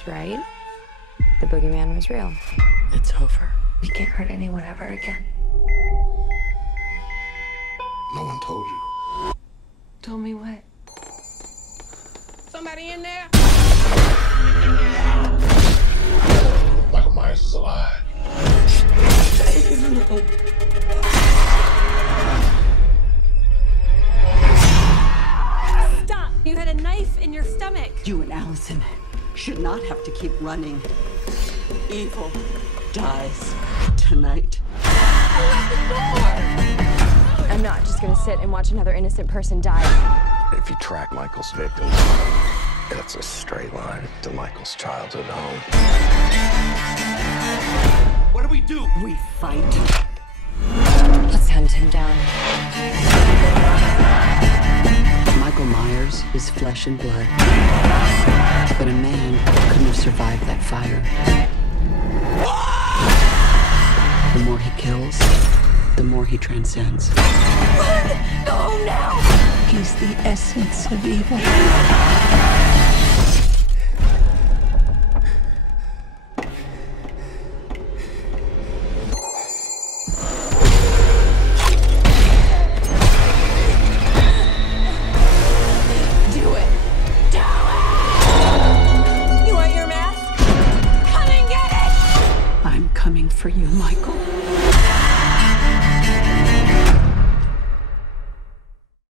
was right. The boogeyman was real. It's over. We can't hurt anyone ever again. No one told you. Told me what? Somebody in there? Michael Myers is alive. Stop! You had a knife in your stomach. You and Allison should not have to keep running. Evil dies tonight. I'm not just gonna sit and watch another innocent person die. If you track Michael's victims, it's a straight line to Michael's childhood home. What do we do? We fight. Let's hunt him down. Michael Myers is flesh and blood. But a man couldn't have survived that fire. The more he kills, the more he transcends. Run! Go now! He's the essence of evil. Do it! Do it! You want your mask? Come and get it! I'm coming for you, Michael.